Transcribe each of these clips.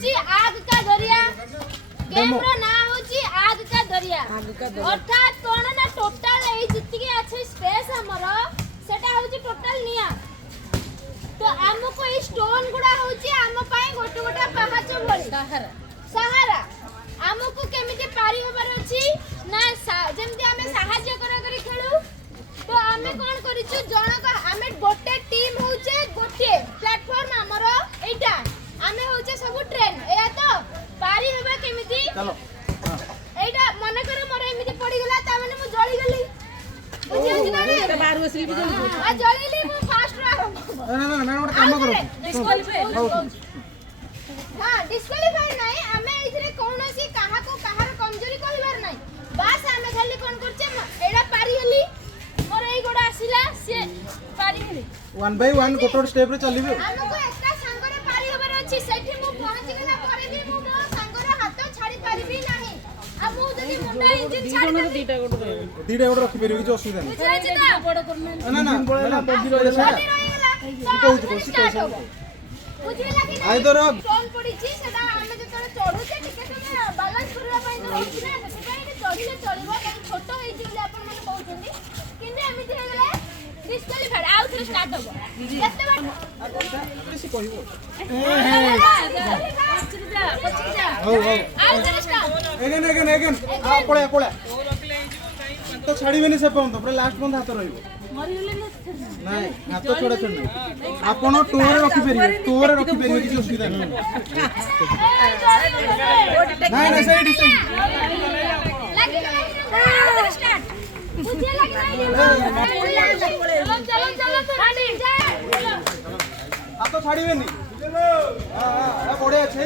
होची आग का दरिया गेम रो ना होची आग का दरिया अर्थात कोन ना टोटल ए जितकी अछि स्पेस हमर सेटा होची टोटल निया तो हमको ई स्टोन गुडा होची हम पई गोटे गोटे पहाच भली सहारा हमको केमिति पारी होबार अछि ना जेमति हमें सहाय्य करी खेलु तो हमें कोन करिछु जनक हमें गोटे टीम होचे गोटे प्लेटफॉर्म हमर एटा हमें होचे सब ट्रेन एया तो पारी होबा केमिति चलो एटा मन करे मोर एमिति पड़ी गेला ता माने मु जळी गेली बुझियो कि ना बाहर बसली भी जळी आ जळीली मु फास्ट रा ना मैं गोटे काम करू डिस्क्वालीफाई हां डिस्क्वालीफाई नाही हमें इथरे कोनोसी काहा को काहार कमजोरी कहबार नाही बस हमें खाली कोन करछे एडा पारी हेली मोर एई गोडा आसीला से पारी हेली 1 बाय 1 गोटो स्टेप रे चलीबे हमको एकटा संग रे पारी होबार अछि सेठी मु पहुंची गेला परे भी मु मो संग रे हाथ छाड़ी पारिबी नाही आ मु जदी मुंडा इंजन छाड़ी दीटा गोडो रखि पेरिबे कि असुविधा नहीं बुझाछि ना बड़ करना ना ना बंदी रे सेटा बुझिला कि आइ तोर स्टोन पड़ी छी सेटा हमें जतरे चढु छे टिके तमे बैलेंस करबा पई तो अछि ना सेटा चढिले चलिबो काई छोटो होई छी आपण माने कहउछन्ती किने एमिति हे गेले डिस्क्वालीफाइड आउ थ्रू स्टार्ट होबो केते बार से कहिबो पछी जा हो आउ थ्रू स्टार्ट एगेन आ पळे तो छाड़ीबेनी से पहुंच पूरा लास्ट पहुंच हाथ रहइबो मरि गेले नहीं हाथ छोड़ा छोड़ आपण टोरे रखि पेरिबे कि असुविधा नहीं नहीं सही लगी स्टार्ट बुझे लगी चलो छाड़ी जा हाथ छाड़ीबेनी हां बड़े अच्छे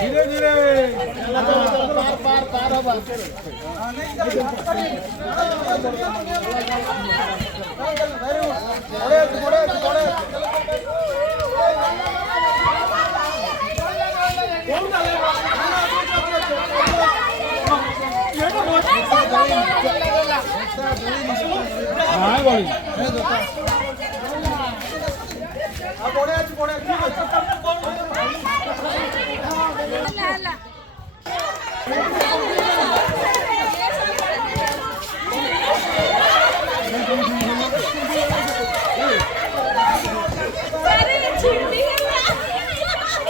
धीरे धीरे पार होगा ला